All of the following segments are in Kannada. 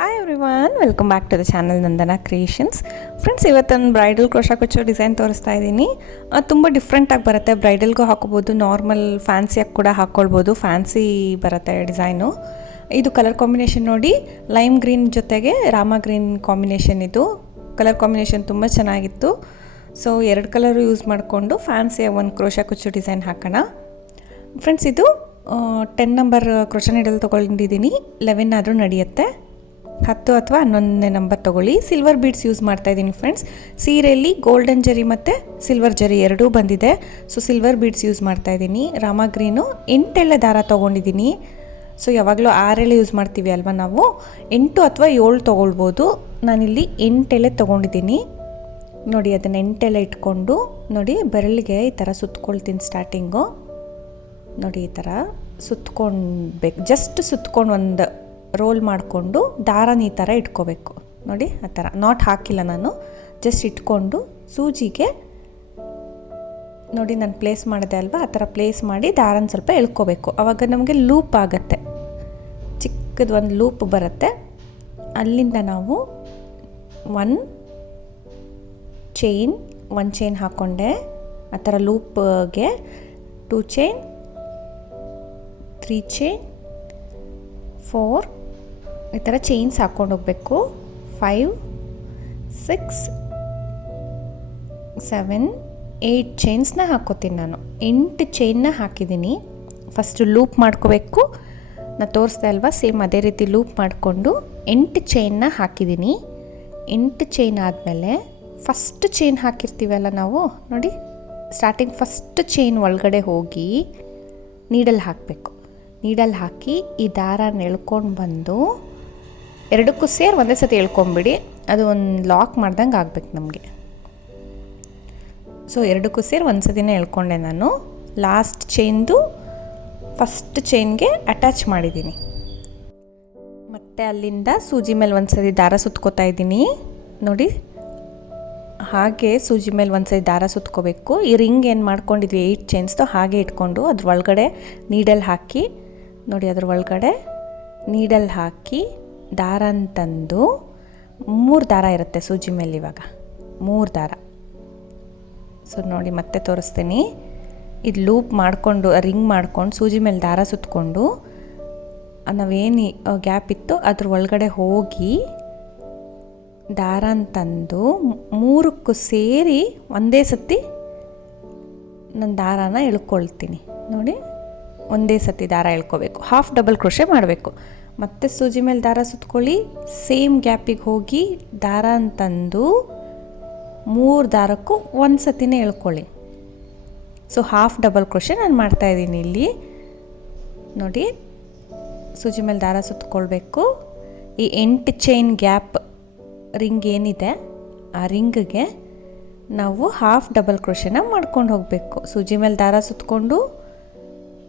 Hi everyone, welcome back to the channel Nandana creations. Friends, ಇವತ್ತೊಂದು ಬ್ರೈಡಲ್ ಕ್ರೋಶಾ ಕುಚ್ಚೋ ಡಿಸೈನ್ ತೋರಿಸ್ತಾ ಇದ್ದೀನಿ. ತುಂಬ ಡಿಫ್ರೆಂಟಾಗಿ ಬರುತ್ತೆ. ಬ್ರೈಡಲ್ಗೂ ಹಾಕೋಬೋದು, ನಾರ್ಮಲ್ ಫ್ಯಾನ್ಸಿಯಾಗಿ ಕೂಡ ಹಾಕ್ಕೊಳ್ಬೋದು. ಫ್ಯಾನ್ಸಿ ಬರುತ್ತೆ ಡಿಸೈನು. ಇದು ಕಲರ್ ಕಾಂಬಿನೇಷನ್ ನೋಡಿ, ಲೈಮ್ ಗ್ರೀನ್ ಜೊತೆಗೆ ರಾಮ ಗ್ರೀನ್ ಕಾಂಬಿನೇಷನ್. ಇದು ಕಲರ್ ಕಾಂಬಿನೇಷನ್ ತುಂಬ ಚೆನ್ನಾಗಿತ್ತು. ಸೊ 2 ಕಲರು ಯೂಸ್ ಮಾಡಿಕೊಂಡು ಫ್ಯಾನ್ಸಿಯಾಗಿ ಒಂದು ಕ್ರೋಶಾ ಕುಚ್ಚೋ ಡಿಸೈನ್ ಹಾಕೋಣ. ಫ್ರೆಂಡ್ಸ್, ಇದು 10 ನಂಬರ್ ಕ್ರೋಶಾ ನೀಡಲ್ ತೊಗೊಂಡಿದ್ದೀನಿ. 11 ಆದರೂ ನಡೆಯುತ್ತೆ. 10 ಅಥವಾ 11ನೇ ನಂಬರ್ ತೊಗೊಳ್ಳಿ. ಸಿಲ್ವರ್ ಬೀಡ್ಸ್ ಯೂಸ್ ಮಾಡ್ತಾಯಿದ್ದೀನಿ ಫ್ರೆಂಡ್ಸ್. ಸೀರೆಯಲ್ಲಿ ಗೋಲ್ಡನ್ ಜರಿ ಮತ್ತು ಸಿಲ್ವರ್ ಜರಿ ಎರಡೂ ಬಂದಿದೆ. ಸೊ ಸಿಲ್ವರ್ ಬೀಡ್ಸ್ ಯೂಸ್ ಮಾಡ್ತಾಯಿದ್ದೀನಿ. ರಾಮ ಗ್ರೀನು 8 ಎಳೆ ದಾರ ತೊಗೊಂಡಿದ್ದೀನಿ. ಸೊ ಯಾವಾಗಲೂ 6 ಎಳೆ ಯೂಸ್ ಮಾಡ್ತೀವಿ ಅಲ್ವಾ ನಾವು, 8 ಅಥವಾ 7 ತೊಗೊಳ್ಬೋದು. ನಾನಿಲ್ಲಿ 8 ಎಳೆ ತೊಗೊಂಡಿದ್ದೀನಿ. ನೋಡಿ, ಅದನ್ನು 8 ಎಳೆ ಇಟ್ಕೊಂಡು ನೋಡಿ ಬೆರಳಿಗೆ ಈ ಥರ ಸುತ್ಕೊಳ್ತೀನಿ. ಸ್ಟಾರ್ಟಿಂಗು ನೋಡಿ ಈ ಥರ ಸುತ್ಕೊಳ್ಬೇಕು. ಜಸ್ಟ್ ಸುತ್ಕೊಂಡು ಒಂದು ರೋಲ್ ಮಾಡಿಕೊಂಡು ದಾರನ ಈ ಥರ ಇಟ್ಕೋಬೇಕು. ನೋಡಿ ಆ ಥರ ನಾಟ್ ಹಾಕಿಲ್ಲ ನಾನು, ಜಸ್ಟ್ ಇಟ್ಕೊಂಡು ಸೂಜಿಗೆ ನೋಡಿ ನಾನು ಪ್ಲೇಸ್ ಮಾಡಿದೆ ಅಲ್ವಾ, ಆ ಥರ ಪ್ಲೇಸ್ ಮಾಡಿ ದಾರನ ಸ್ವಲ್ಪ ಎಳ್ಕೋಬೇಕು. ಆವಾಗ ನಮಗೆ ಲೂಪ್ ಆಗುತ್ತೆ, ಚಿಕ್ಕದು ಒಂದು ಲೂಪ್ ಬರುತ್ತೆ. ಅಲ್ಲಿಂದ ನಾವು ಒಂದು ಚೈನ್ ಹಾಕ್ಕೊಂಡೆ. ಆ ಥರ ಲೂಪ್ಗೆ 2 ಚೈನ್, 3 ಚೈನ್, 4 ಈ ಥರ ಚೈನ್ಸ್ ಹಾಕ್ಕೊಂಡು ಹೋಗಬೇಕು. 5, 6, 7, 8 ಚೈನ್ಸ್ನ ಹಾಕ್ಕೋತೀನಿ ನಾನು. 8 ಚೈನ್ನ ಹಾಕಿದ್ದೀನಿ. ಫಸ್ಟು ಲೂಪ್ ಮಾಡ್ಕೋಬೇಕು. ನಾನು ತೋರಿಸ್ದೆ ಅಲ್ವಾ, ಸೇಮ್ ಅದೇ ರೀತಿ ಲೂಪ್ ಮಾಡಿಕೊಂಡು 8 ಚೈನ್ನ ಹಾಕಿದ್ದೀನಿ. 8 ಚೈನ್ ಆದಮೇಲೆ ಫಸ್ಟ್ ಚೈನ್ ಹಾಕಿರ್ತೀವಲ್ಲ ನಾವು, ನೋಡಿ ಸ್ಟಾರ್ಟಿಂಗ್ ಫಸ್ಟ್ ಚೈನ್ ಒಳಗಡೆ ಹೋಗಿ ನೀಡಲ್ ಹಾಕಬೇಕು. ನೀಡಲ್ ಹಾಕಿ ಈ ದಾರನ ಎಳ್ಕೊಂಡು ಬಂದು ಎರಡಕ್ಕೂ ಸೇರಿ ಒಂದೇ ಸತಿ ಎಳ್ಕೊಂಬಿಡಿ. ಅದು ಒಂದು ಲಾಕ್ ಮಾಡ್ದಂಗೆ ಆಗ್ಬೇಕು ನಮಗೆ. ಸೊ ಎರಡಕ್ಕೂ ಸೇರಿ ಒಂದು ಸತಿನೇ ಎಳ್ಕೊಂಡೆ ನಾನು. ಲಾಸ್ಟ್ ಚೈನ್ದು ಫಸ್ಟ್ ಚೈನ್ಗೆ ಅಟ್ಯಾಚ್ ಮಾಡಿದ್ದೀನಿ. ಮತ್ತು ಅಲ್ಲಿಂದ ಸೂಜಿ ಮೇಲೆ ಒಂದು ಸತಿ ದಾರ ಸುತ್ಕೋತಾ ಇದ್ದೀನಿ. ನೋಡಿ ಹಾಗೆ ಸೂಜಿ ಮೇಲೆ ಒಂದು ಸತಿ ದಾರ ಸುತ್ಕೋಬೇಕು. ಈ ರಿಂಗ್ ಏನು ಮಾಡ್ಕೊಂಡಿದ್ವಿ 8 ಚೈನ್ಸ್ದು ಹಾಗೆ ಇಟ್ಕೊಂಡು ಅದ್ರ ಒಳಗಡೆ ನೀಡಲ್ ಹಾಕಿ ನೋಡಿ, ಅದ್ರ ಒಳಗಡೆ ನೀಡಲ್ ಹಾಕಿ ದಾರ ಅಂತಂದು 3 ದಾರ ಇರುತ್ತೆ ಸೂಜಿ ಮೇಲೆ. ಇವಾಗ 3 ದಾರ. ಸೊ ನೋಡಿ ಮತ್ತೆ ತೋರಿಸ್ತೀನಿ. ಇದು ಲೂಪ್ ಮಾಡಿಕೊಂಡು ರಿಂಗ್ ಮಾಡ್ಕೊಂಡು ಸೂಜಿ ಮೇಲೆ ದಾರ ಸುತ್ಕೊಂಡು ನಾವೇನು ಗ್ಯಾಪ್ ಇತ್ತು ಅದ್ರ ಒಳಗಡೆ ಹೋಗಿ ದಾರ ಅಂತಂದು 3ಕ್ಕೂ ಸೇರಿ ಒಂದೇ ಸತಿ ನಾನು ದಾರಾನ ಎಳ್ಕೊಳ್ತೀನಿ. ನೋಡಿ ಒಂದೇ ಸತಿ ದಾರ ಎಳ್ಕೋಬೇಕು. ಹಾಫ್ ಡಬಲ್ ಕ್ರೋಶೆ ಮಾಡಬೇಕು. ಮತ್ತು ಸೂಜಿ ಮೇಲೆ ದಾರ ಸುತ್ಕೊಳ್ಳಿ, ಸೇಮ್ ಗ್ಯಾಪಿಗೆ ಹೋಗಿ ದಾರ ಅಂತಂದು 3 ದಾರಕ್ಕೂ ಒಂದು ಸತಿನೇ ಎಳ್ಕೊಳ್ಳಿ. ಸೊ ಹಾಫ್ ಡಬಲ್ ಕ್ರೋಶೆ ನಾನು ಮಾಡ್ತಾಯಿದ್ದೀನಿ ಇಲ್ಲಿ. ನೋಡಿ ಸೂಜಿ ಮೇಲೆ ದಾರ ಸುತ್ಕೊಳ್ಬೇಕು. ಈ 8 ಚೈನ್ ಗ್ಯಾಪ್ ರಿಂಗ್ ಏನಿದೆ ಆ ರಿಂಗ್ಗೆ ನಾವು ಹಾಫ್ ಡಬಲ್ ಕ್ರೋಶೆನ ಮಾಡ್ಕೊಂಡು ಹೋಗಬೇಕು. ಸೂಜಿ ಮೇಲೆ ದಾರ ಸುತ್ಕೊಂಡು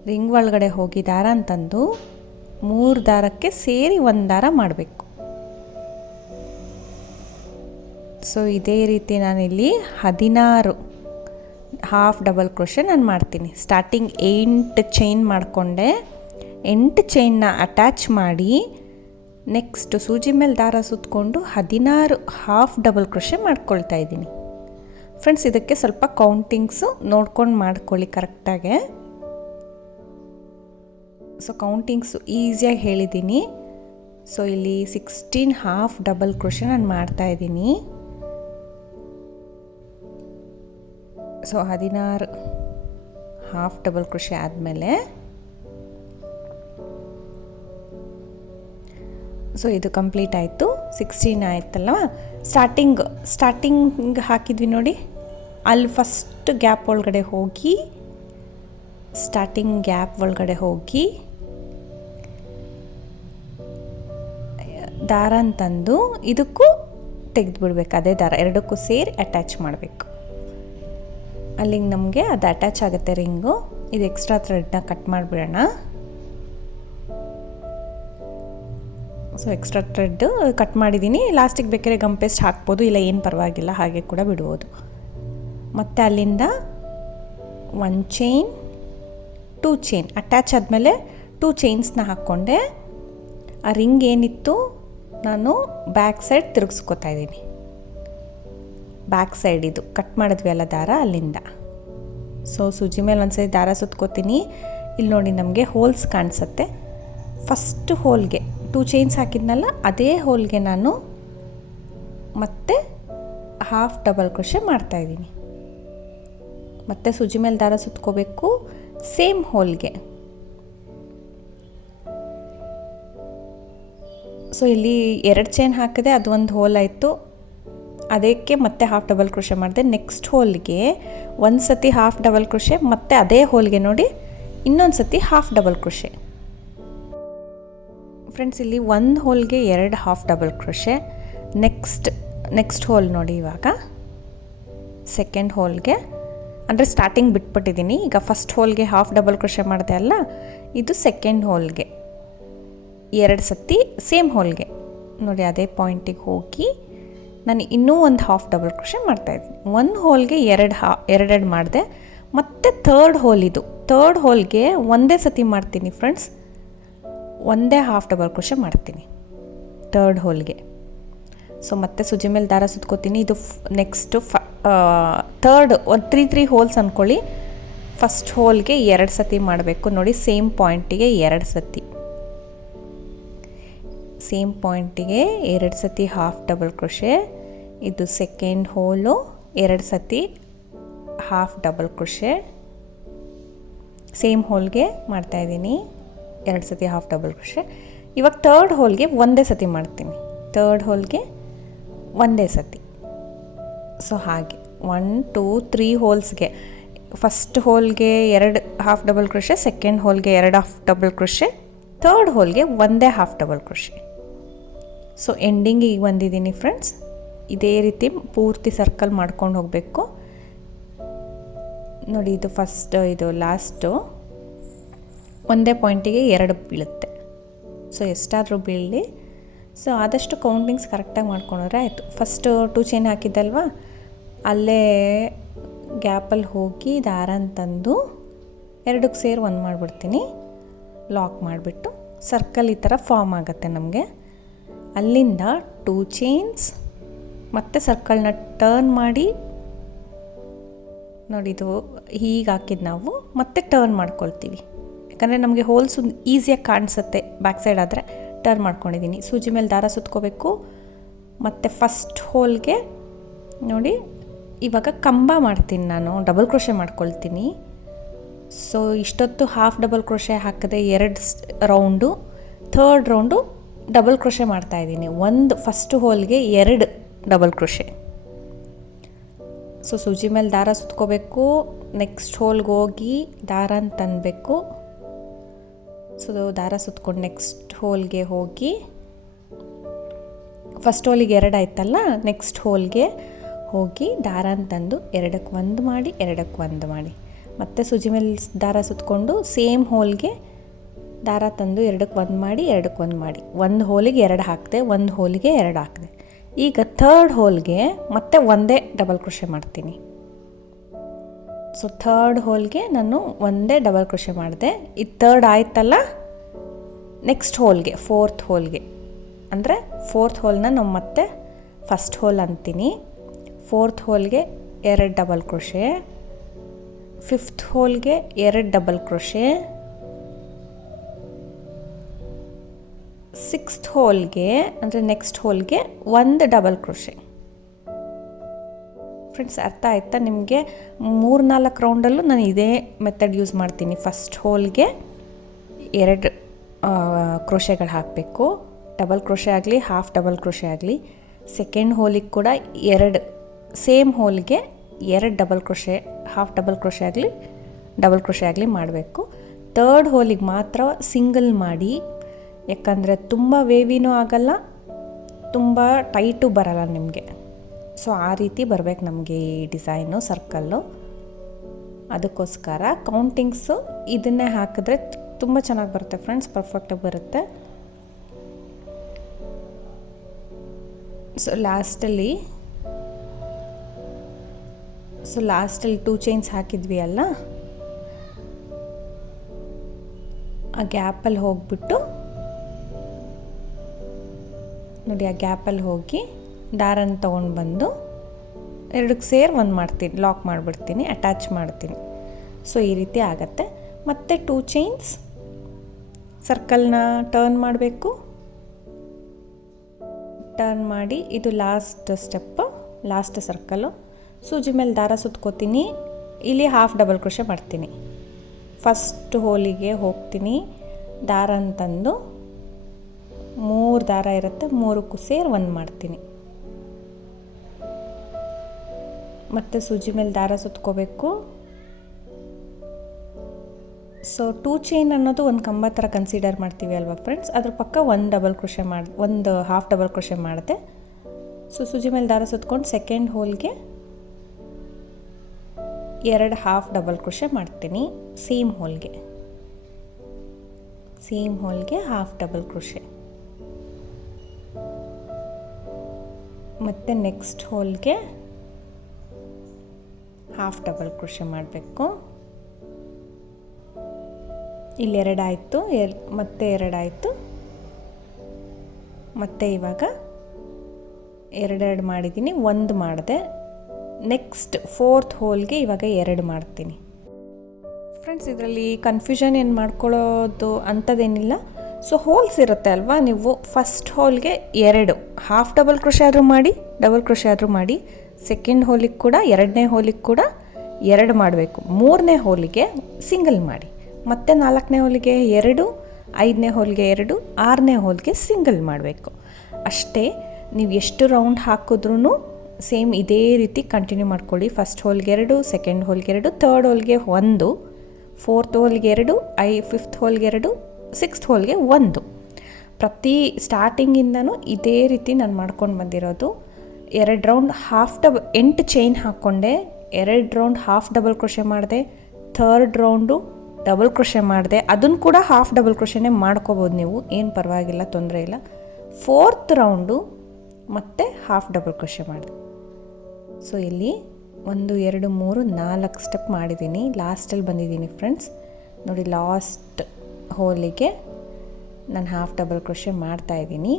ರಿಂಗ್ ಒಳಗಡೆ ಹೋಗಿ ದಾರ ಅಂತಂದು 3 ದಾರಕ್ಕೆ ಸೇರಿ 1 ದಾರ ಮಾಡಬೇಕು. ಸೊ ಇದೇ ರೀತಿ ನಾನಿಲ್ಲಿ 16 ಹಾಫ್ ಡಬಲ್ ಕ್ರೋಶೆ ನಾನು ಮಾಡ್ತೀನಿ. ಸ್ಟಾರ್ಟಿಂಗ್ 8 ಚೈನ್ ಮಾಡಿಕೊಂಡೆ, 8 ಚೈನ್ನ ಅಟ್ಯಾಚ್ ಮಾಡಿ ನೆಕ್ಸ್ಟ್ ಸೂಜಿ ಮೇಲೆ ದಾರ ಸುತ್ಕೊಂಡು 16 ಹಾಫ್ ಡಬಲ್ ಕ್ರೋಶೆ ಮಾಡ್ಕೊಳ್ತಾ ಇದ್ದೀನಿ. ಫ್ರೆಂಡ್ಸ್, ಇದಕ್ಕೆ ಸ್ವಲ್ಪ ಕೌಂಟಿಂಗ್ಸು ನೋಡ್ಕೊಂಡು ಮಾಡ್ಕೊಳ್ಳಿ ಕರೆಕ್ಟಾಗೆ. ಸೊ ಕೌಂಟಿಂಗ್ಸು ಈಸಿಯಾಗಿ ಹೇಳಿದ್ದೀನಿ. ಸೊ ಇಲ್ಲಿ 16 ಹಾಫ್ ಡಬಲ್ ಕ್ರೋಶೆ ನಾನು ಮಾಡ್ತಾಯಿದ್ದೀನಿ. ಸೊ 16 ಹಾಫ್ ಡಬಲ್ ಕ್ರೋಶೆ ಆದಮೇಲೆ ಸೊ ಇದು ಕಂಪ್ಲೀಟ್ ಆಯಿತು. 16 ಆಯ್ತಲ್ವ. ಸ್ಟಾರ್ಟಿಂಗ್ ಹಾಕಿದ್ವಿ ನೋಡಿ, ಅಲ್ಲಿ ಫಸ್ಟ್ ಗ್ಯಾಪ್ ಒಳಗಡೆ ಹೋಗಿ ಸ್ಟಾರ್ಟಿಂಗ್ ಗ್ಯಾಪ್ ಒಳಗಡೆ ಹೋಗಿ ದಾರ ಅಂತಂದು ಇದಕ್ಕೂ ತೆಗೆದುಬಿಡ್ಬೇಕು. ಅದೇ ದಾರ ಎರಡಕ್ಕೂ ಸೇರಿ ಅಟ್ಯಾಚ್ ಮಾಡಬೇಕು. ಅಲ್ಲಿಗೆ ನಮಗೆ ಅದು ಅಟ್ಯಾಚ್ ಆಗುತ್ತೆ ರಿಂಗು. ಇದು ಎಕ್ಸ್ಟ್ರಾ ಥ್ರೆಡ್ನ ಕಟ್ ಮಾಡಿಬಿಡೋಣ. ಸೊ ಎಕ್ಸ್ಟ್ರಾ ಥ್ರೆಡ್ ಕಟ್ ಮಾಡಿದ್ದೀನಿ. ಲಾಸ್ಟಿಗೆ ಬೇಕಾದ್ರೆ ಗಮ್ ಪೇಸ್ಟ್ ಹಾಕ್ಬೋದು, ಇಲ್ಲ ಏನು ಪರವಾಗಿಲ್ಲ, ಹಾಗೆ ಕೂಡ ಬಿಡ್ಬೋದು. ಮತ್ತು ಅಲ್ಲಿಂದ 1 ಚೈನ್, 2 ಚೈನ್ ಅಟ್ಯಾಚ್ ಆದಮೇಲೆ 2 ಚೈನ್ಸ್ನ ಹಾಕ್ಕೊಂಡೆ. ಆ ರಿಂಗ್ ಏನಿತ್ತು ನಾನು ಬ್ಯಾಕ್ ಸೈಡ್ ತಿರುಗಿಸ್ಕೊತಾ ಇದ್ದೀನಿ. ಬ್ಯಾಕ್ ಸೈಡ್ ಇದು ಕಟ್ ಮಾಡಿದ್ವಿ ಅಲ್ಲ ದಾರ, ಅಲ್ಲಿಂದ. ಸೊ ಸೂಜಿ ಮೇಲೆ ಒಂದ್ಸರಿ ದಾರ ಸುತ್ಕೋತೀನಿ. ಇಲ್ಲಿ ನೋಡಿ ನಮಗೆ ಹೋಲ್ಸ್ ಕಾಣಿಸುತ್ತೆ. ಫಸ್ಟ್ ಹೋಲ್ಗೆ 2 ಚೈನ್ಸ್ ಹಾಕಿದ್ನಲ್ಲ, ಅದೇ ಹೋಲ್ಗೆ ನಾನು ಮತ್ತೆ ಹಾಫ್ ಡಬಲ್ ಕ್ರೋಶೆ ಮಾಡ್ತಾಯಿದ್ದೀನಿ. ಮತ್ತೆ ಸೂಜಿ ಮೇಲೆ ದಾರ ಸುತ್ಕೋಬೇಕು ಸೇಮ್ ಹೋಲ್ಗೆ. ಸೊ ಇಲ್ಲಿ 2 ಚೈನ್ ಹಾಕಿದೆ, ಅದು ಒಂದು ಹೋಲ್ ಆಯಿತು. ಅದಕ್ಕೆ ಮತ್ತೆ ಹಾಫ್ ಡಬಲ್ ಕ್ರೋಶೆ ಮಾಡಿದೆ. ನೆಕ್ಸ್ಟ್ ಹೋಲ್ಗೆ ಒಂದು ಸತಿ ಹಾಫ್ ಡಬಲ್ ಕ್ರೋಶೆ, ಮತ್ತು ಅದೇ ಹೋಲ್ಗೆ ನೋಡಿ ಇನ್ನೊಂದು ಸತಿ ಹಾಫ್ ಡಬಲ್ ಕ್ರೋಶೆ. ಫ್ರೆಂಡ್ಸ್, ಇಲ್ಲಿ ಒಂದು ಹೋಲ್ಗೆ 2 half double crochet. Next hole ನೋಡಿ, ಇವಾಗ ಸೆಕೆಂಡ್ ಹೋಲ್ಗೆ, ಅಂದರೆ ಸ್ಟಾರ್ಟಿಂಗ್ ಬಿಟ್ಬಿಟ್ಟಿದ್ದೀನಿ. ಈಗ ಫಸ್ಟ್ ಹೋಲ್ಗೆ ಹಾಫ್ ಡಬಲ್ ಕ್ರೋಶೆ ಮಾಡಿದೆ ಅಲ್ಲ, ಇದು ಸೆಕೆಂಡ್ ಹೋಲ್ಗೆ 2 ಸತಿ ಸೇಮ್ ಹೋಲ್ಗೆ ನೋಡಿ ಅದೇ ಪಾಯಿಂಟಿಗೆ ಹೋಗಿ ನಾನು ಇನ್ನೂ ಒಂದು ಹಾಫ್ ಡಬಲ್ ಕ್ರೋಶೆ ಮಾಡ್ತಾಯಿದ್ದೀನಿ. ಒಂದು ಹೋಲ್ಗೆ ಎರಡು ಮಾಡಿದೆ. ಮತ್ತು ಥರ್ಡ್ ಹೋಲ್, ಇದು ಥರ್ಡ್ ಹೋಲ್ಗೆ ಒಂದೇ ಸತಿ ಮಾಡ್ತೀನಿ ಫ್ರೆಂಡ್ಸ್, ಒಂದೇ ಹಾಫ್ ಡಬಲ್ ಕ್ರೋಶೆ ಮಾಡ್ತೀನಿ ಥರ್ಡ್ ಹೋಲ್ಗೆ. ಸೊ ಮತ್ತೆ ಸೂಜಿ ಮೇಲೆ ದಾರ ಸುತ್ಕೋತೀನಿ. ಇದು ನೆಕ್ಸ್ಟು ಥರ್ಡ್ ಒಂದು 3 ಹೋಲ್ಸ್ ಅಂದ್ಕೊಳ್ಳಿ. ಫಸ್ಟ್ ಹೋಲ್ಗೆ 2 ಸತಿ ಮಾಡಬೇಕು ನೋಡಿ, ಸೇಮ್ ಪಾಯಿಂಟಿಗೆ 2 ಸತಿ, ಸೇಮ್ ಪಾಯಿಂಟಿಗೆ 2 ಸತಿ ಹಾಫ್ ಡಬಲ್ ಕ್ರೋಶೆ. ಇದು ಸೆಕೆಂಡ್ ಹೋಲು, 2 ಸತಿ ಹಾಫ್ ಡಬಲ್ ಕ್ರೋಶೆ. ಸೇಮ್ ಹೋಲ್ಗೆ ಮಾಡ್ತಾಯಿದ್ದೀನಿ 2 ಸತಿ ಹಾಫ್ ಡಬಲ್ ಕ್ರೋಶೆ. ಇವಾಗ ಥರ್ಡ್ ಹೋಲ್ಗೆ ಒಂದೇ ಸತಿ ಮಾಡ್ತೀನಿ, ಥರ್ಡ್ ಹೋಲ್ಗೆ ಒಂದೇ ಸತಿ. ಸೊ ಹಾಗೆ 1 2 3 ಹೋಲ್ಸ್ಗೆ, ಫಸ್ಟ್ ಹೋಲ್ಗೆ 2 ಹಾಫ್ ಡಬಲ್ ಕ್ರೋಶೆ, ಸೆಕೆಂಡ್ ಹೋಲ್ಗೆ 2 ಹಾಫ್ ಡಬಲ್ ಕ್ರೋಶೆ, ಥರ್ಡ್ ಹೋಲ್ಗೆ ಒಂದೇ ಹಾಫ್ ಡಬಲ್ ಕ್ರೋಶೆ. ಸೊ ಎಂಡಿಂಗಿಗೆ ಬಂದಿದ್ದೀನಿ ಫ್ರೆಂಡ್ಸ್. ಇದೇ ರೀತಿ ಪೂರ್ತಿ ಸರ್ಕಲ್ ಮಾಡ್ಕೊಂಡು ಹೋಗಬೇಕು ನೋಡಿ. ಇದು ಫಸ್ಟ್, ಇದು ಲಾಸ್ಟು, ಒಂದೇ ಪಾಯಿಂಟಿಗೆ 2 ಬೀಳುತ್ತೆ. ಸೊ ಎಷ್ಟಾದರೂ ಬೀಳಲಿ. ಸೊ ಆದಷ್ಟು ಕೌಂಟಿಂಗ್ಸ್ ಕರೆಕ್ಟಾಗಿ ಮಾಡ್ಕೊಂಡ್ರೆ ಆಯಿತು. ಫಸ್ಟು 2 ಚೈನ್ ಹಾಕಿದ್ದಲ್ವ, ಅಲ್ಲೇ ಗ್ಯಾಪಲ್ಲಿ ಹೋಗಿ ದಾರನ ತಂದು 2ಕ್ಕೆ ಸೇರಿ 1 ಮಾಡಿಬಿಡ್ತೀನಿ. ಲಾಕ್ ಮಾಡಿಬಿಟ್ಟು ಸರ್ಕಲ್ ಈ ಥರ ಫಾರ್ಮ್ ಆಗುತ್ತೆ ನಮಗೆ. ಅಲ್ಲಿಂದ 2 ಚೈನ್ಸ್ ಮತ್ತು ಸರ್ಕಲ್ನ ಟರ್ನ್ ಮಾಡಿ ನೋಡಿ, ಇದು ಹೀಗೆ ಹಾಕಿದ್ದು ನಾವು ಮತ್ತೆ ಟರ್ನ್ ಮಾಡ್ಕೊಳ್ತೀವಿ. ಯಾಕಂದರೆ ನಮಗೆ ಹೋಲ್ಸ್ ಈಸಿಯಾಗಿ ಕಾಣಿಸುತ್ತೆ ಬ್ಯಾಕ್ ಸೈಡ್ ಆದರೆ. ಟರ್ನ್ ಮಾಡ್ಕೊಂಡಿದ್ದೀನಿ. ಸೂಜಿ ಮೇಲೆ ದಾರ ಸುತ್ಕೋಬೇಕು. ಮತ್ತು ಫಸ್ಟ್ ಹೋಲ್ಗೆ ನೋಡಿ ಇವಾಗ ಕಂಬ ಮಾಡ್ತೀನಿ ನಾನು, ಡಬಲ್ ಕ್ರೋಶೆ ಮಾಡ್ಕೊಳ್ತೀನಿ. ಸೊ ಇಷ್ಟೊತ್ತು ಹಾಫ್ ಡಬಲ್ ಕ್ರೋಶೆ ಹಾಕಿದೆ 2 round. Third round double crochet ಮಾಡ್ತಾಯಿದ್ದೀನಿ. ಒಂದು ಫಸ್ಟ್ ಹೋಲ್ಗೆ 2 ಡಬಲ್ ಕ್ರೋಶೆ. ಸೊ ಸೂಜಿ ಮೇಲೆ ದಾರ ಸುತ್ಕೋಬೇಕು. ನೆಕ್ಸ್ಟ್ ಹೋಲ್ಗೆ ಹೋಗಿ ದಾರನ ತಂದಬೇಕು. ಸೊ ದಾರ ಸುತ್ಕೊಂಡು ನೆಕ್ಸ್ಟ್ ಹೋಲ್ಗೆ ಹೋಗಿ, ಫಸ್ಟ್ ಹೋಲಿಗೆ 2 ಆಯ್ತಲ್ಲ, ನೆಕ್ಸ್ಟ್ ಹೋಲ್ಗೆ ಹೋಗಿ ದಾರನ ತಂದು 2ಕ್ಕೆ 1 ಮಾಡಿ, 2ಕ್ಕೆ 1 ಮಾಡಿ, ಮತ್ತು ಸೂಜಿ ಮೇಲೆ ದಾರ ಸುತ್ಕೊಂಡು ಸೇಮ್ ಹೋಲ್ಗೆ ದಾರ ತಂದು 2ಕ್ಕೆ 1 ಮಾಡಿ, 2ಕ್ಕೆ 1 ಮಾಡಿ, ಒಂದು ಹೋಲಿಗೆ 2 ಹಾಕಿದೆ, ಒಂದು ಹೋಲಿಗೆ 2 ಹಾಕಿದೆ. ಈಗ ಥರ್ಡ್ ಹೋಲ್ಗೆ ಮತ್ತೆ ಒಂದೇ ಡಬಲ್ ಕ್ರೋಶೆ ಮಾಡ್ತೀನಿ. ಸೊ ಥರ್ಡ್ ಹೋಲ್ಗೆ ನಾನು ಒಂದೇ ಡಬಲ್ ಕ್ರೋಶೆ ಮಾಡಿದೆ. ಇದು ಥರ್ಡ್ ಆಯ್ತಲ್ಲ, ನೆಕ್ಸ್ಟ್ ಹೋಲ್ಗೆ ಫೋರ್ತ್ ಹೋಲ್ಗೆ, ಅಂದರೆ ಫೋರ್ತ್ ಹೋಲ್ನ ನಾವು ಮತ್ತೆ ಫಸ್ಟ್ ಹೋಲ್ ಅಂತೀನಿ. ಫೋರ್ತ್ ಹೋಲ್ಗೆ 2 ಡಬಲ್ ಕ್ರೋಶೆ, ಫಿಫ್ತ್ ಹೋಲ್ಗೆ 2 ಡಬಲ್ ಕ್ರೋಶೆ, ಸಿಕ್ಸ್ತ್ ಹೋಲ್ಗೆ ಅಂದರೆ ನೆಕ್ಸ್ಟ್ ಹೋಲ್ಗೆ 1 ಡಬಲ್ ಕ್ರೋಶೆ. ಫ್ರೆಂಡ್ಸ್, ಅರ್ಥ ಆಯ್ತಾ ನಿಮಗೆ? 3-4 ರೌಂಡಲ್ಲೂ ನಾನು ಇದೇ ಮೆಥಡ್ ಯೂಸ್ ಮಾಡ್ತೀನಿ. ಫಸ್ಟ್ ಹೋಲ್ಗೆ 2 ಕ್ರೋಶೆಗಳು ಹಾಕಬೇಕು, ಡಬಲ್ ಕ್ರೋಶೆ ಆಗಲಿ ಹಾಫ್ ಡಬಲ್ ಕ್ರೋಶೆ ಆಗಲಿ. ಸೆಕೆಂಡ್ ಹೋಲಿಗೆ ಕೂಡ 2 ಸೇಮ್ ಹೋಲ್ಗೆ 2 double crochet, half double crochet ಆಗಲಿ ಡಬಲ್ ಕ್ರೋಶೆ ಆಗಲಿ ಮಾಡಬೇಕು. ಥರ್ಡ್ ಹೋಲಿಗೆ ಮಾತ್ರ ಸಿಂಗಲ್ ಮಾಡಿ, ಯಾಕಂದರೆ ತುಂಬ ವೇವಿನೂ ಆಗಲ್ಲ, ತುಂಬ ಟೈಟು ಬರಲ್ಲ ನಿಮಗೆ. ಸೊ ಆ ರೀತಿ ಬರಬೇಕು ನಮಗೆ ಈ ಡಿಸೈನು ಸರ್ಕಲ್ಲು. ಅದಕ್ಕೋಸ್ಕರ ಕೌಂಟಿಂಗ್ಸು ಇದನ್ನೇ ಹಾಕಿದ್ರೆ ತುಂಬ ಚೆನ್ನಾಗಿ ಬರುತ್ತೆ ಫ್ರೆಂಡ್ಸ್, ಪರ್ಫೆಕ್ಟಾಗಿ ಬರುತ್ತೆ. ಸೊ ಲಾಸ್ಟಲ್ಲಿ 2 ಚೈನ್ಸ್ ಹಾಕಿದ್ವಿ ಅಲ್ಲ, ಆ ಗ್ಯಾಪಲ್ಲಿ ಹೋಗ್ಬಿಟ್ಟು ನೋಡಿ ಆ ಗ್ಯಾಪಲ್ಲಿ ಹೋಗಿ ದಾರನ ತೊಗೊಂಡು ಬಂದು ಎರಡಕ್ಕೆ ಸೇರಿ ಒಂದು ಮಾಡ್ತೀನಿ, ಲಾಕ್ ಮಾಡಿಬಿಡ್ತೀನಿ, ಅಟ್ಯಾಚ್ ಮಾಡ್ತೀನಿ. ಸೊ ಈ ರೀತಿ ಆಗುತ್ತೆ. ಮತ್ತು 2 ಚೈನ್ಸ್ ಸರ್ಕಲ್ನ ಟರ್ನ್ ಮಾಡಬೇಕು. ಟರ್ನ್ ಮಾಡಿ ಇದು ಲಾಸ್ಟ್ ಸ್ಟೆಪ್ಪು, ಲಾಸ್ಟ್ ಸರ್ಕಲ್ಲು. ಸೂಜಿ ಮೇಲೆ ದಾರ ಸುತ್ಕೋತೀನಿ. ಇಲ್ಲಿ ಹಾಫ್ ಡಬಲ್ ಕ್ರೋಶೆ ಮಾಡ್ತೀನಿ. ಫಸ್ಟ್ ಹೋಲಿಗೆ ಹೋಗ್ತೀನಿ, ದಾರ ಅಂತಂದು 3 ದಾರ ಇರುತ್ತೆ, 3ಕ್ಕೂ ಸೇರಿ ಒಂದು ಮಾಡ್ತೀನಿ. ಮತ್ತು ಸೂಜಿ ಮೇಲೆ ದಾರ ಸುತ್ಕೋಬೇಕು. ಸೊ 2 ಚೈನ್ ಅನ್ನೋದು ಒಂದು ಕಂಬ ಥರ ಕನ್ಸಿಡರ್ ಮಾಡ್ತೀವಿ ಅಲ್ವಾ ಫ್ರೆಂಡ್ಸ್, ಅದ್ರ ಪಕ್ಕ ಒಂದು ಹಾಫ್ ಡಬಲ್ ಕ್ರೋಶೆ ಮಾಡಿದೆ. ಸೊ ಸೂಜಿ ಮೇಲೆ ದಾರ ಸುತ್ಕೊಂಡು ಸೆಕೆಂಡ್ ಹೋಲ್ಗೆ 2 ಹಾಫ್ ಡಬಲ್ ಕ್ರೋಶೆ ಮಾಡ್ತೀನಿ. ಸೇಮ್ ಹೋಲ್ಗೆ ಹಾಫ್ ಡಬಲ್ ಕ್ರೋಶೆ. ಮತ್ತು ನೆಕ್ಸ್ಟ್ ಹೋಲ್ಗೆ ಹಾಫ್ ಡಬಲ್ ಕ್ರೋಶೆ ಮಾಡಬೇಕು. ಇಲ್ಲಿ 2 ಆಯಿತು, ಮತ್ತೆ 2 ಆಯಿತು. ಮತ್ತು ಇವಾಗ 2 ಮಾಡಿದ್ದೀನಿ, 1 ಮಾಡಿದೆ. ನೆಕ್ಸ್ಟ್ 4th ಹೋಲ್ಗೆ ಇವಾಗ 2 ಮಾಡ್ತೀನಿ. ಫ್ರೆಂಡ್ಸ್, ಇದರಲ್ಲಿ ಕನ್ಫ್ಯೂಷನ್ ಏನು ಮಾಡ್ಕೊಳ್ಳೋದು ಅಂಥದ್ದೇನಿಲ್ಲ. ಸೊ ಹೋಲ್ಸ್ ಇರುತ್ತೆ ಅಲ್ವಾ, ನೀವು ಫಸ್ಟ್ ಹೋಲ್ಗೆ 2 ಹಾಫ್ ಡಬಲ್ ಕ್ರೋಶೆ ಆದರೂ ಮಾಡಿ, ಡಬಲ್ ಕ್ರೋಶೆ ಆದರೂ ಮಾಡಿ. ಸೆಕೆಂಡ್ ಹೋಲಿಗೆ ಕೂಡ 2ನೇ ಹೋಲಿಗೆ ಕೂಡ 2 ಮಾಡಬೇಕು. 3ನೇ ಹೋಲಿಗೆ ಸಿಂಗಲ್ ಮಾಡಿ. ಮತ್ತು 4ನೇ ಹೋಲಿಗೆ 2, 5ನೇ ಹೋಲಿಗೆ 2, 6ನೇ ಹೋಲಿಗೆ ಸಿಂಗಲ್ ಮಾಡಬೇಕು. ಅಷ್ಟೇ. ನೀವು ಎಷ್ಟು ರೌಂಡ್ ಹಾಕಿದ್ರೂ ಸೇಮ್ ಇದೇ ರೀತಿ ಕಂಟಿನ್ಯೂ ಮಾಡ್ಕೊಳ್ಳಿ. ಫಸ್ಟ್ ಹೋಲ್ಗೆ 2, ಸೆಕೆಂಡ್ ಹೋಲ್ಗೆ 2, ಥರ್ಡ್ ಹೋಲ್ಗೆ 1, 4th ಹೋಲ್ಗೆ 2, 5th ಹೋಲ್ಗೆ 2, 6th ಹೋಲ್ಗೆ 1. ಪ್ರತಿ ಸ್ಟಾರ್ಟಿಂಗಿಂದನೂ ಇದೇ ರೀತಿ ನಾನು ಮಾಡ್ಕೊಂಡು ಬಂದಿರೋದು. 2 ರೌಂಡ್ 8 ಚೈನ್ ಹಾಕ್ಕೊಂಡೆ, 2 ರೌಂಡ್ ಹಾಫ್ ಡಬಲ್ ಕ್ರೋಶೆ ಮಾಡಿದೆ, ಥರ್ಡ್ ರೌಂಡು ಡಬಲ್ ಕ್ರೋಶೆ ಮಾಡಿದೆ. ಅದನ್ನು ಕೂಡ ಹಾಫ್ ಡಬಲ್ ಕ್ರೋಶೆನೇ ಮಾಡ್ಕೋಬೋದು ನೀವು, ಏನು ಪರವಾಗಿಲ್ಲ, ತೊಂದರೆ ಇಲ್ಲ. 4th ರೌಂಡು ಮತ್ತೆ ಹಾಫ್ ಡಬಲ್ ಕ್ರೋಶೆ ಮಾಡಿದೆ. ಸೊ ಇಲ್ಲಿ 1 2 3 4 ಸ್ಟೆಪ್ ಮಾಡಿದ್ದೀನಿ. ಲಾಸ್ಟಲ್ಲಿ ಬಂದಿದ್ದೀನಿ ಫ್ರೆಂಡ್ಸ್. ನೋಡಿ, ಲಾಸ್ಟ್ ಹೋಲಿಗೆ ನಾನು ಹಾಫ್ ಡಬಲ್ ಕ್ರೋಶೆ ಮಾಡ್ತಾಯಿದ್ದೀನಿ.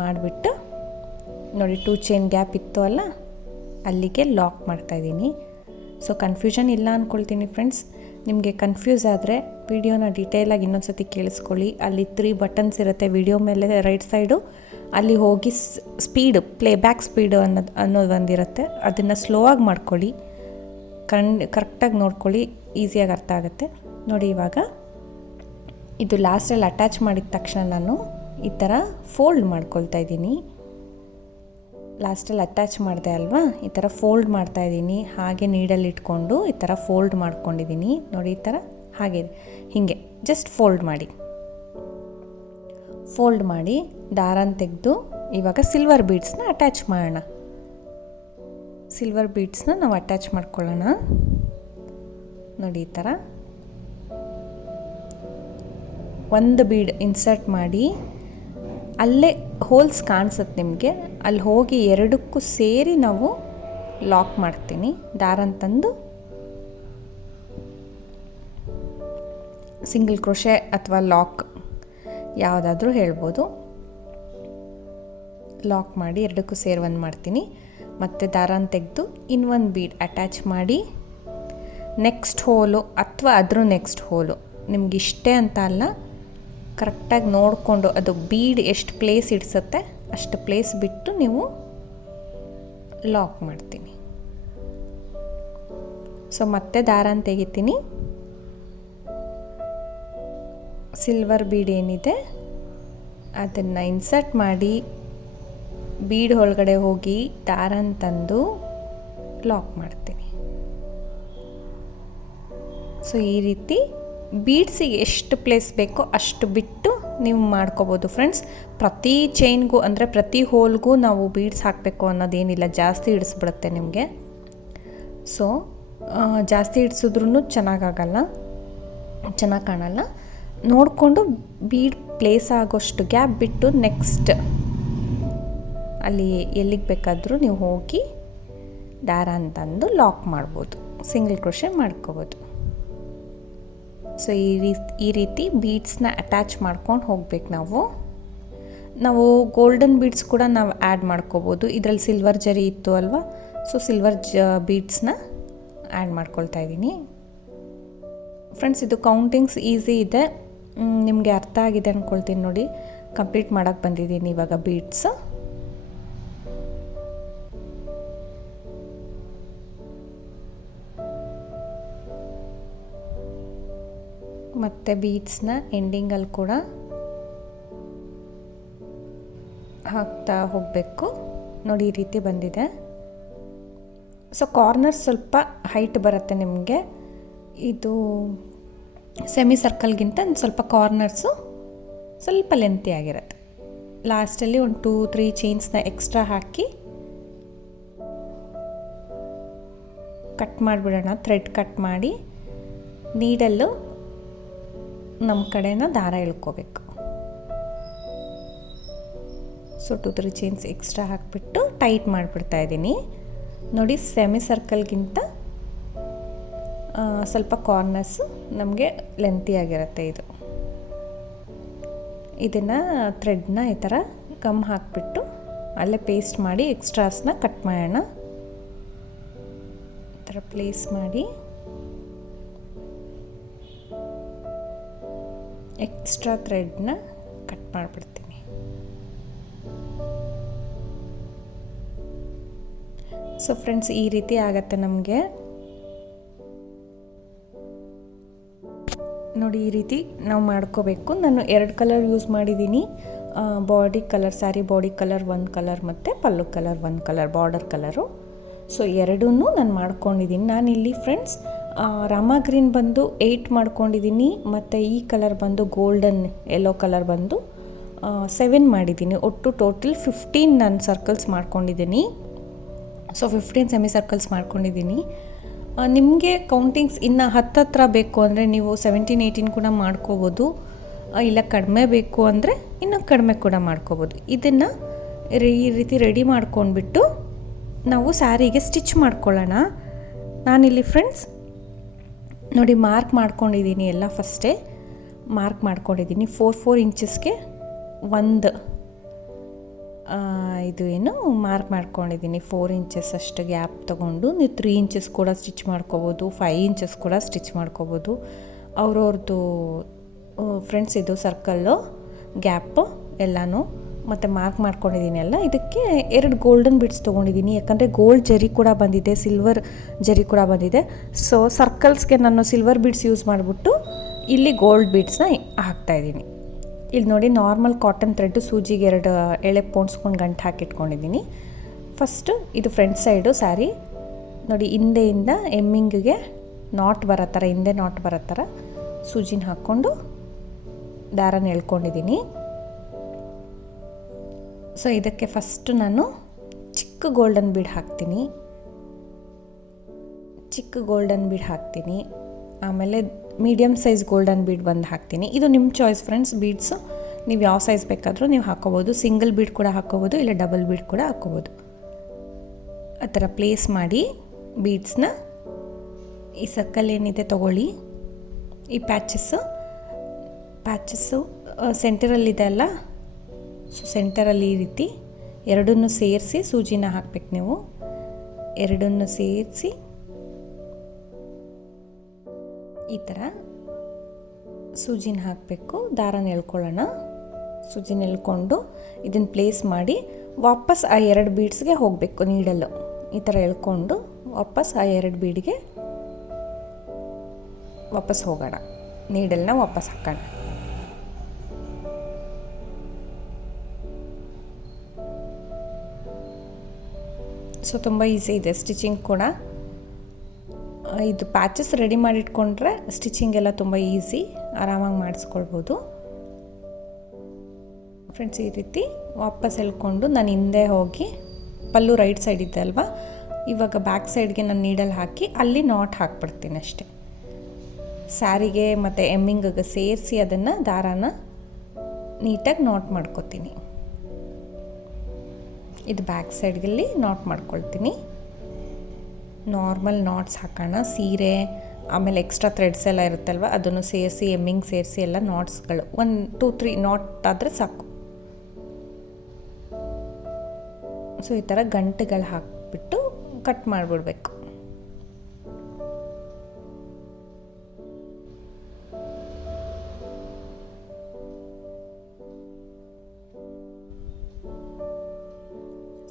ಮಾಡಿಬಿಟ್ಟು ನೋಡಿ 2 ಚೈನ್ ಗ್ಯಾಪ್ ಇತ್ತು ಅಲ್ಲ, ಅಲ್ಲಿಗೆ ಲಾಕ್ ಮಾಡ್ತಾಯಿದ್ದೀನಿ. ಸೊ ಕನ್ಫ್ಯೂಷನ್ ಇಲ್ಲ ಅಂದ್ಕೊಳ್ತೀನಿ ಫ್ರೆಂಡ್ಸ್. ನಿಮಗೆ ಕನ್ಫ್ಯೂಸ್ ಆದರೆ ವಿಡಿಯೋನ ಡೀಟೇಲಾಗಿ ಇನ್ನೊಂದು ಸತಿ ಕೇಳಿಸ್ಕೊಳ್ಳಿ. ಅಲ್ಲಿ 3 ಬಟನ್ಸ್ ಇರುತ್ತೆ ವಿಡಿಯೋ ಮೇಲೆ ರೈಟ್ ಸೈಡು. ಅಲ್ಲಿ ಹೋಗಿ ಸ್ಪೀಡು, ಪ್ಲೇಬ್ಯಾಕ್ ಸ್ಪೀಡು ಅನ್ನೋದು ಒಂದಿರುತ್ತೆ, ಅದನ್ನು ಸ್ಲೋ ಆಗಿ ಮಾಡ್ಕೊಳ್ಳಿ. ಕರೆಕ್ಟಾಗಿ ನೋಡ್ಕೊಳ್ಳಿ, ಈಸಿಯಾಗಿ ಅರ್ಥ ಆಗುತ್ತೆ. ನೋಡಿ, ಇವಾಗ ಇದು ಲಾಸ್ಟಲ್ಲಿ ಅಟ್ಯಾಚ್ ಮಾಡಿದ ತಕ್ಷಣ ನಾನು ಈ ಥರ ಫೋಲ್ಡ್ ಮಾಡ್ಕೊಳ್ತಾ ಇದ್ದೀನಿ. ಲಾಸ್ಟಲ್ಲಿ ಅಟ್ಯಾಚ್ ಮಾಡಿದೆ ಅಲ್ವಾ, ಈ ಥರ ಫೋಲ್ಡ್ ಮಾಡ್ತಾಯಿದ್ದೀನಿ. ಹಾಗೆ ನೀಡಲ್ಲಿ ಇಟ್ಕೊಂಡು ಈ ಥರ ಫೋಲ್ಡ್ ಮಾಡ್ಕೊಂಡಿದ್ದೀನಿ. ನೋಡಿ, ಈ ಥರ ಹಾಗೆ ಹೀಗೆ ಜಸ್ಟ್ ಫೋಲ್ಡ್ ಮಾಡಿ ದಾರನ ತೆಗೆದು ಇವಾಗ ಸಿಲ್ವರ್ ಬೀಡ್ಸ್ನ ಅಟ್ಯಾಚ್ ಮಾಡೋಣ. ಸಿಲ್ವರ್ ಬೀಡ್ಸ್ನ ನಾವು ಅಟ್ಯಾಚ್ ಮಾಡ್ಕೊಳ್ಳೋಣ. ನೋಡಿ, ಈ ಥರ ಒಂದು ಬೀಡ್ ಇನ್ಸರ್ಟ್ ಮಾಡಿ, ಅಲ್ಲೇ ಹೋಲ್ಸ್ ಕಾಣಿಸುತ್ತೆ ನಿಮಗೆ, ಅಲ್ಲಿ ಹೋಗಿ 2ಕ್ಕೂ ಸೇರಿ ನಾವು ಲಾಕ್ ಮಾಡ್ತೀನಿ. ದಾರನ ತಂದು ಸಿಂಗಲ್ ಕ್ರೋಶೆ ಅಥವಾ ಲಾಕ್ ಯಾವುದಾದ್ರೂ ಹೇಳ್ಬೋದು. ಲಾಕ್ ಮಾಡಿ 2ಕ್ಕೂ ಸೇರಿ ಒಂದು ಮಾಡ್ತೀನಿ. ಮತ್ತು ದಾರನ ತೆಗೆದು ಇನ್ನೊಂದು ಬೀಡ್ ಅಟ್ಯಾಚ್ ಮಾಡಿ, ನೆಕ್ಸ್ಟ್ ಹೋಲು ಅಥವಾ ಅದ್ರ ನೆಕ್ಸ್ಟ್ ಹೋಲು ನಿಮಗಿಷ್ಟೇ ಅಂತ ಅಲ್ಲ, ಕರೆಕ್ಟಾಗಿ ನೋಡಿಕೊಂಡು ಅದು ಬೀಡ್ ಎಷ್ಟು ಪ್ಲೇಸ್ ಇಡಿಸುತ್ತೆ ಅಷ್ಟು ಪ್ಲೇಸ್ ಬಿಟ್ಟು ನೀವು ಲಾಕ್ ಮಾಡ್ತೀನಿ. ಸೊ ಮತ್ತೆ ದಾರನ ತೆಗಿತೀನಿ. ಸಿಲ್ವರ್ ಬೀಡ್ ಏನಿದೆ ಅದನ್ನು ಇನ್ಸರ್ಟ್ ಮಾಡಿ ಬೀಡ್ ಒಳಗಡೆ ಹೋಗಿ ದಾರನ ತಂದು ಲಾಕ್ ಮಾಡ್ತೀನಿ. ಸೊ ಈ ರೀತಿ ಬೀಡ್ಸಿಗೆ ಎಷ್ಟು ಪ್ಲೇಸ್ ಬೇಕೋ ಅಷ್ಟು ಬಿಟ್ಟು ನೀವು ಮಾಡ್ಕೋಬೋದು ಫ್ರೆಂಡ್ಸ್. ಪ್ರತಿ ಚೈನ್ಗೂ ಅಂದರೆ ಪ್ರತಿ ಹೋಲ್ಗೂ ನಾವು ಬೀಡ್ಸ್ ಹಾಕಬೇಕು ಅನ್ನೋದೇನಿಲ್ಲ, ಜಾಸ್ತಿ ಇಡಿಸ್ಬಿಡುತ್ತೆ ನಿಮಗೆ. ಸೊ ಜಾಸ್ತಿ ಇಡಿಸಿದ್ರೂ ಚೆನ್ನಾಗಿ ಕಾಣಲ್ಲ. ನೋಡಿಕೊಂಡು ಬೀಡ್ ಪ್ಲೇಸ್ ಆಗೋಷ್ಟು ಗ್ಯಾಪ್ ಬಿಟ್ಟು ನೆಕ್ಸ್ಟ್ ಅಲ್ಲಿ ಎಲ್ಲಿಗೆ ಬೇಕಾದರೂ ನೀವು ಹೋಗಿ ದಾರ ಅಂತಂದು ಲಾಕ್ ಮಾಡ್ಬೋದು, ಸಿಂಗಲ್ ಕ್ರೋಶೆ ಮಾಡ್ಕೋಬೋದು. ಸೊ ಈ ರೀತಿ ಬೀಡ್ಸ್ನ ಅಟ್ಯಾಚ್ ಮಾಡ್ಕೊಂಡು ಹೋಗ್ಬೇಕು ನಾವು. ನಾವು ಗೋಲ್ಡನ್ ಬೀಡ್ಸ್ ಕೂಡ ನಾವು ಆ್ಯಡ್ ಮಾಡ್ಕೋಬೋದು. ಇದರಲ್ಲಿ ಸಿಲ್ವರ್ ಜರಿ ಇತ್ತು ಅಲ್ವಾ, ಸೊ ಸಿಲ್ವರ್ ಬೀಡ್ಸ್ನ ಆ್ಯಡ್ ಮಾಡ್ಕೊಳ್ತಾ ಇದ್ದೀನಿ. ಫ್ರೆಂಡ್ಸ್, ಇದು ಕೌಂಟಿಂಗ್ಸ್ ಈಸಿ ಇದೆ, ನಿಮಗೆ ಅರ್ಥ ಆಗಿದೆ ಅಂದ್ಕೊಳ್ತೀನಿ. ನೋಡಿ, ಕಂಪ್ಲೀಟ್ ಮಾಡೋಕ್ಕೆ ಬಂದಿದ್ದೀನಿ ಇವಾಗ ಬೀಡ್ಸ್. ಮತ್ತು ಬೀಡ್ಸ್ನ ಎಂಡಿಂಗಲ್ಲಿ ಕೂಡ ಹಾಕ್ತಾ ಹೋಗಬೇಕು. ನೋಡಿ, ಈ ರೀತಿ ಬಂದಿದೆ. ಸೊ ಕಾರ್ನರ್ಸ್ ಸ್ವಲ್ಪ ಹೈಟ್ ಬರುತ್ತೆ ನಿಮಗೆ. ಇದು ಸೆಮಿ ಸರ್ಕಲ್ಗಿಂತ ಸ್ವಲ್ಪ ಕಾರ್ನರ್ಸು ಸ್ವಲ್ಪ ಲೆಂತಿ ಆಗಿರುತ್ತೆ. ಲಾಸ್ಟಲ್ಲಿ ಒಂದು 2-3 ಚೈನ್ಸ್ನ ಎಕ್ಸ್ಟ್ರಾ ಹಾಕಿ ಕಟ್ ಮಾಡಿಬಿಡೋಣ. ಥ್ರೆಡ್ ಕಟ್ ಮಾಡಿ ನೀಡಲ್ಲು ನಮ್ಮ ಕಡೆನ ದಾರ ಎಳ್ಕೋಬೇಕು. ಸೊ 2-3 ಚೈನ್ಸ್ ಎಕ್ಸ್ಟ್ರಾ ಹಾಕಿಬಿಟ್ಟು ಟೈಟ್ ಮಾಡಿಬಿಡ್ತಾ ಇದ್ದೀನಿ. ನೋಡಿ, ಸೆಮಿ ಸರ್ಕಲ್ಗಿಂತ ಸ್ವಲ್ಪ ಕಾರ್ನರ್ಸು ನಮಗೆ ಲೆಂತಿಯಾಗಿರುತ್ತೆ. ಇದನ್ನು ಥ್ರೆಡ್ನ ಈ ಥರ ಗಮ್ ಹಾಕಿಬಿಟ್ಟು ಅಲ್ಲೇ ಪೇಸ್ಟ್ ಮಾಡಿ ಎಕ್ಸ್ಟ್ರಾಸ್ನ ಕಟ್ ಮಾಡೋಣ. ಈ ಥರ ಪ್ಲೇಸ್ ಮಾಡಿ ಎಕ್ಸ್ಟ್ರಾ ಥ್ರೆಡ್ನ ಕಟ್ ಮಾಡಿಬಿಡ್ತೀನಿ. ಸೊ ಫ್ರೆಂಡ್ಸ್, ಈ ರೀತಿ ಆಗತ್ತೆ ನಮಗೆ. ನೋಡಿ, ಈ ರೀತಿ ನಾವು ಮಾಡ್ಕೋಬೇಕು. ನಾನು 2 ಕಲರ್ ಯೂಸ್ ಮಾಡಿದ್ದೀನಿ. Body colour, sari body colour 1 colour ಮತ್ತು pallu colour 1 colour, border colour. So ಎರಡೂ ನಾನು ಮಾಡ್ಕೊಂಡಿದ್ದೀನಿ. ನಾನಿಲ್ಲಿ ಫ್ರೆಂಡ್ಸ್ ರಾಮ ಗ್ರೀನ್ ಬಂದು 8 ಮಾಡ್ಕೊಂಡಿದ್ದೀನಿ, ಮತ್ತು ಈ ಕಲರ್ ಬಂದು ಗೋಲ್ಡನ್ ಯೆಲ್ಲೋ ಕಲರ್ ಬಂದು 7 ಮಾಡಿದ್ದೀನಿ. ಒಟ್ಟು ಟೋಟಲ್ 15 ನಾನು ಸರ್ಕಲ್ಸ್ ಮಾಡ್ಕೊಂಡಿದ್ದೀನಿ. ಸೊ 15 ಸೆಮಿ ಸರ್ಕಲ್ಸ್ ಮಾಡ್ಕೊಂಡಿದ್ದೀನಿ. ನಿಮಗೆ ಕೌಂಟಿಂಗ್ಸ್ ಇನ್ನು ಹತ್ತತ್ರ ಬೇಕು ಅಂದರೆ ನೀವು 17-18 ಕೂಡ ಮಾಡ್ಕೋಬೋದು. ಇಲ್ಲ ಕಡಿಮೆ ಬೇಕು ಅಂದರೆ ಇನ್ನೂ ಕಡಿಮೆ ಕೂಡ ಮಾಡ್ಕೋಬೋದು. ಇದನ್ನು ಈ ರೀತಿ ರೆಡಿ ಮಾಡ್ಕೊಂಡ್ಬಿಟ್ಟು ನಾವು ಸ್ಯಾರಿಗೆ ಸ್ಟಿಚ್ ಮಾಡ್ಕೊಳ್ಳೋಣ. ನಾನಿಲ್ಲಿ ಫ್ರೆಂಡ್ಸ್ ನೋಡಿ ಮಾರ್ಕ್ ಮಾಡ್ಕೊಂಡಿದ್ದೀನಿ. ಎಲ್ಲ ಫಸ್ಟೇ ಮಾರ್ಕ್ ಮಾಡ್ಕೊಂಡಿದ್ದೀನಿ. 4 ಇಂಚಸ್ಗೆ ಒಂದು ಇದು ಏನು ಮಾರ್ಕ್ ಮಾಡ್ಕೊಂಡಿದ್ದೀನಿ. 4 ಇಂಚಸ್ ಅಷ್ಟು ಗ್ಯಾಪ್ ತೊಗೊಂಡು ನೀವು 3 ಇಂಚಸ್ ಕೂಡ ಸ್ಟಿಚ್ ಮಾಡ್ಕೋಬೋದು, 5 ಇಂಚಸ್ ಕೂಡ ಸ್ಟಿಚ್ ಮಾಡ್ಕೋಬೋದು. ಅವ್ರವ್ರದ್ದು ಫ್ರೆಂಡ್ಸ್ ಇದು ಸರ್ಕಲ್ಲು ಗ್ಯಾಪು ಎಲ್ಲನೂ ಮತ್ತು ಮಾರ್ಕ್ ಮಾಡ್ಕೊಂಡಿದ್ದೀನಿ. ಎಲ್ಲ ಇದಕ್ಕೆ 2 ಗೋಲ್ಡನ್ ಬೀಡ್ಸ್ ತೊಗೊಂಡಿದ್ದೀನಿ, ಯಾಕಂದರೆ ಗೋಲ್ಡ್ ಜರಿ ಕೂಡ ಬಂದಿದೆ, ಸಿಲ್ವರ್ ಜರಿ ಕೂಡ ಬಂದಿದೆ. ಸೊ ಸರ್ಕಲ್ಸ್ಗೆ ನಾನು ಸಿಲ್ವರ್ ಬೀಡ್ಸ್ ಯೂಸ್ ಮಾಡಿಬಿಟ್ಟು ಇಲ್ಲಿ ಗೋಲ್ಡ್ ಬೀಡ್ಸ್ನ ಹಾಕ್ತಾಯಿದ್ದೀನಿ. ಇಲ್ಲಿ ನೋಡಿ, ನಾರ್ಮಲ್ ಕಾಟನ್ ಥ್ರೆಡ್ಡು ಸೂಜಿಗೆ 2 ಎಳೆ ಪೋಣಿಸ್ಕೊಂಡು ಗಂಟು ಹಾಕಿಟ್ಕೊಂಡಿದ್ದೀನಿ. ಫಸ್ಟು ಇದು ಫ್ರಂಟ್ ಸೈಡು ಸ್ಯಾರಿ ನೋಡಿ, ಹಿಂದೆಯಿಂದ ಎಮ್ಮಿಂಗಿಗೆ ನಾಟ್ ಬರೋ ಥರ, ಹಿಂದೆ ನಾಟ್ ಬರೋ ಥರ ಸೂಜಿನ ಹಾಕ್ಕೊಂಡು ದಾರನ ಎಳ್ಕೊಂಡಿದ್ದೀನಿ. ಸೊ ಇದಕ್ಕೆ ಫಸ್ಟು ನಾನು ಚಿಕ್ಕ ಗೋಲ್ಡನ್ ಬೀಡ್ ಹಾಕ್ತೀನಿ. ಆಮೇಲೆ ಮೀಡಿಯಮ್ ಸೈಜ್ ಗೋಲ್ಡನ್ ಬೀಡ್ ಒಂದು ಹಾಕ್ತೀನಿ. ಇದು ನಿಮ್ಮ ಚಾಯ್ಸ್ ಫ್ರೆಂಡ್ಸ್. ಬೀಡ್ಸು ನೀವು ಯಾವ ಸೈಜ್ ಬೇಕಾದರೂ ನೀವು ಹಾಕ್ಕೋಬೋದು. ಸಿಂಗಲ್ ಬೀಡ್ ಕೂಡ ಹಾಕ್ಕೋಬೋದು, ಇಲ್ಲ ಡಬಲ್ ಬೀಡ್ ಕೂಡ ಹಾಕ್ಕೋಬೋದು. ಆ ಥರ ಪ್ಲೇಸ್ ಮಾಡಿ ಬೀಡ್ಸ್ನ ಈ ಸರ್ಕಲ್ ಏನಿದೆ ತೊಗೊಳ್ಳಿ. ಈ ಪ್ಯಾಚಸ್ಸು ಸೆಂಟರಲ್ಲಿದೆ ಅಲ್ಲ, ಸೊ ಸೆಂಟರಲ್ಲಿ ಈ ರೀತಿ ಎರಡನ್ನೂ ಸೇರಿಸಿ ಸೂಜಿನ ಹಾಕ್ಬೇಕು. ನೀವು ಎರಡನ್ನೂ ಸೇರಿಸಿ ಈ ಥರ ಸೂಜಿನ ಹಾಕಬೇಕು. ದಾರನ ಎಳ್ಕೊಳ್ಳೋಣ. ಸೂಜಿನ ಎಳ್ಕೊಂಡು ಇದನ್ನು ಪ್ಲೇಸ್ ಮಾಡಿ ವಾಪಸ್ ಆ 2 ಬೀಡ್ಸ್ಗೆ ಹೋಗಬೇಕು. ನೀಡಲು ಈ ಥರ ಎಳ್ಕೊಂಡು ವಾಪಸ್ ಆ 2 ಬೀಡ್ಗೆ ವಾಪಸ್ ಹೋಗೋಣ. ನೀಡಲ್ನ ವಾಪಸ್ ಹಾಕೋಣ. ಸೊ ತುಂಬ ಈಸಿ ಇದೆ ಸ್ಟಿಚಿಂಗ್ ಕೂಡ. ಇದು ಪ್ಯಾಚಸ್ ರೆಡಿ ಮಾಡಿಟ್ಕೊಂಡ್ರೆ ಸ್ಟಿಚಿಂಗ್ ಎಲ್ಲ ತುಂಬ ಈಸಿ, ಆರಾಮಾಗಿ ಮಾಡಿಸ್ಕೊಳ್ಬೋದು ಫ್ರೆಂಡ್ಸ್. ಈ ರೀತಿ ವಾಪಸ್ ಎಳ್ಕೊಂಡು ನಾನು ಹಿಂದೆ ಹೋಗಿ, ಪಲ್ಲು ರೈಟ್ ಸೈಡ್ ಇದೆ ಅಲ್ವಾ, ಇವಾಗ ಬ್ಯಾಕ್ ಸೈಡ್ಗೆ ನಾನು ನೀಡಲ್ ಹಾಕಿ ಅಲ್ಲಿ ನಾಟ್ ಹಾಕ್ಬಿಡ್ತೀನಿ ಅಷ್ಟೇ. ಸ್ಯಾರಿಗೆ ಮತ್ತು ಎಮ್ಮಿಂಗಿಗೆ ಸೇರಿಸಿ ಅದನ್ನು ದಾರಾನ ನೀಟಾಗಿ ನಾಟ್ ಮಾಡ್ಕೊತೀನಿ. ಇದು ಬ್ಯಾಕ್ ಸೈಡ್ಗಲ್ಲಿ ನಾಟ್ ಮಾಡ್ಕೊಳ್ತೀನಿ. ನಾರ್ಮಲ್ ನಾಟ್ಸ್ ಹಾಕೋಣ. ಸೀರೆ ಆಮೇಲೆ ಎಕ್ಸ್ಟ್ರಾ ಥ್ರೆಡ್ಸ್ ಎಲ್ಲ ಇರುತ್ತಲ್ವ, ಅದನ್ನು ಸೇರಿಸಿ ಎಮ್ಮಿಂಗ್ ಸೇರಿಸಿ ಎಲ್ಲ ನಾಟ್ಸ್ಗಳು 1-2-3 ನಾಟ್ ಆದರೆ ಸಾಕು. ಸೊ ಈ ಥರ ಗಂಟುಗಳು ಹಾಕಿಬಿಟ್ಟು ಕಟ್ ಮಾಡಿಬಿಡ್ಬೇಕು.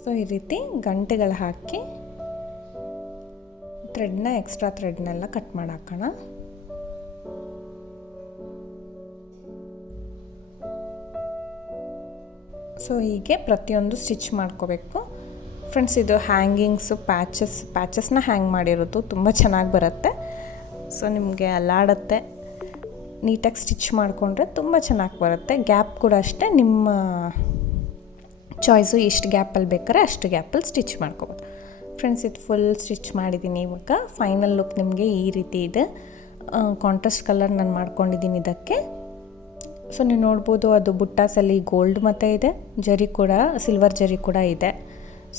ಸೊ ಈ ರೀತಿ ಗಂಟೆಗಳು ಹಾಕಿ ಎಕ್ಸ್ಟ್ರಾ ಥ್ರೆಡ್ನೆಲ್ಲ ಕಟ್ ಮಾಡಿ ಹಾಕೋಣ. ಸೊ ಹೀಗೆ ಪ್ರತಿಯೊಂದು ಸ್ಟಿಚ್ ಮಾಡ್ಕೋಬೇಕು ಫ್ರೆಂಡ್ಸ್. ಇದು ಹ್ಯಾಂಗಿಂಗ್ಸು ಪ್ಯಾಚಸ್ನ ಹ್ಯಾಂಗ್ ಮಾಡಿರೋದು ತುಂಬ ಚೆನ್ನಾಗಿ ಬರುತ್ತೆ. ಸೊ ನಿಮಗೆ ಅಲ್ಲಾಡುತ್ತೆ, ನೀಟಾಗಿ ಸ್ಟಿಚ್ ಮಾಡಿಕೊಂಡ್ರೆ ತುಂಬ ಚೆನ್ನಾಗಿ ಬರುತ್ತೆ. ಗ್ಯಾಪ್ ಕೂಡ ಅಷ್ಟೇ ನಿಮ್ಮ ಚಾಯ್ಸು, ಎಷ್ಟು ಗ್ಯಾಪಲ್ಲಿ ಬೇಕಾದ್ರೆ ಅಷ್ಟು ಗ್ಯಾಪಲ್ಲಿ ಸ್ಟಿಚ್ ಮಾಡ್ಕೋಬೋದು ಫ್ರೆಂಡ್ಸ್. ಇದು ಫುಲ್ ಸ್ಟಿಚ್ ಮಾಡಿದ್ದೀನಿ. ಇವಾಗ ಫೈನಲ್ ಲುಕ್ ನಿಮಗೆ ಈ ರೀತಿ ಇದೆ. ಕಾಂಟ್ರಾಸ್ಟ್ ಕಲರ್ ನಾನು ಮಾಡ್ಕೊಂಡಿದ್ದೀನಿ ಇದಕ್ಕೆ. ಸೊ ನೀವು ನೋಡ್ಬೋದು, ಅದು ಬುಟ್ಟಾಸಲ್ಲಿ ಗೋಲ್ಡ್ ಮತ್ತು ಇದೆ, ಜರಿ ಕೂಡ ಸಿಲ್ವರ್ ಜರಿ ಕೂಡ ಇದೆ.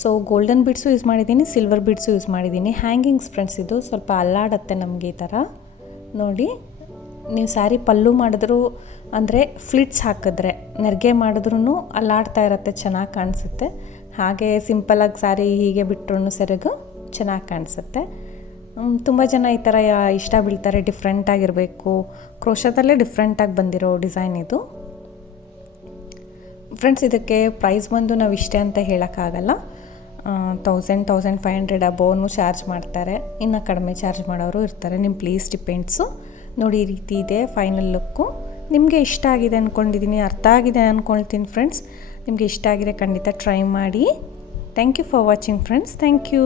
ಸೊ ಗೋಲ್ಡನ್ ಬೀಡ್ಸು ಯೂಸ್ ಮಾಡಿದ್ದೀನಿ, ಸಿಲ್ವರ್ ಬೀಡ್ಸು ಯೂಸ್ ಮಾಡಿದ್ದೀನಿ. ಹ್ಯಾಂಗಿಂಗ್ಸ್ ಫ್ರೆಂಡ್ಸ್, ಇದು ಸ್ವಲ್ಪ ಅಲ್ಲಾಡುತ್ತೆ ನಮಗೆ ಈ ಥರ ನೋಡಿ. ನೀವು ಸ್ಯಾರಿ ಪಲ್ಲು ಮಾಡಿದ್ರು ಅಂದರೆ ಫ್ಲಿಟ್ಸ್ ಹಾಕಿದ್ರೆ, ನೆರಿಗೆ ಮಾಡಿದ್ರೂ ಅಲ್ಲಾಡ್ತಾ ಇರುತ್ತೆ, ಚೆನ್ನಾಗಿ ಕಾಣಿಸುತ್ತೆ. ಹಾಗೆ ಸಿಂಪಲಾಗಿ ಸ್ಯಾರಿ ಹೀಗೆ ಬಿಟ್ಟರು ಸೆರಗು ಚೆನ್ನಾಗಿ ಕಾಣಿಸುತ್ತೆ. ತುಂಬ ಜನ ಈ ಥರ ಇಷ್ಟ ಬೀಳ್ತಾರೆ, ಡಿಫ್ರೆಂಟಾಗಿರಬೇಕು. ಕ್ರೋಶದಲ್ಲೇ ಡಿಫ್ರೆಂಟಾಗಿ ಬಂದಿರೋ ಡಿಸೈನ್ ಇದು ಫ್ರೆಂಡ್ಸ್. ಇದಕ್ಕೆ ಪ್ರೈಸ್ ಬಂದು ನಾವು ಇಷ್ಟೇ ಅಂತ ಹೇಳೋಕ್ಕಾಗಲ್ಲ. 1500 ಅಬೋನು ಚಾರ್ಜ್ ಮಾಡ್ತಾರೆ, ಇನ್ನು ಕಡಿಮೆ ಚಾರ್ಜ್ ಮಾಡೋರು ಇರ್ತಾರೆ. ನಿಮ್ಮ ಪ್ಲೇಸ್ ಡಿಪೆಂಡ್ಸು. ನೋಡಿ ಈ ರೀತಿ ಇದೆ ಫೈನಲ್ ಲುಕ್ಕು. ನಿಮಗೆ ಇಷ್ಟ ಆಗಿದೆ ಅಂದ್ಕೊಂಡಿದ್ದೀನಿ, ಅರ್ಥ ಆಗಿದೆ ಅಂದ್ಕೊಳ್ತೀನಿ ಫ್ರೆಂಡ್ಸ್. ನಿಮಗೆ ಇಷ್ಟ ಆಗಿದೆ ಖಂಡಿತ ಟ್ರೈ ಮಾಡಿ. Thank you for watching friends. Thank you.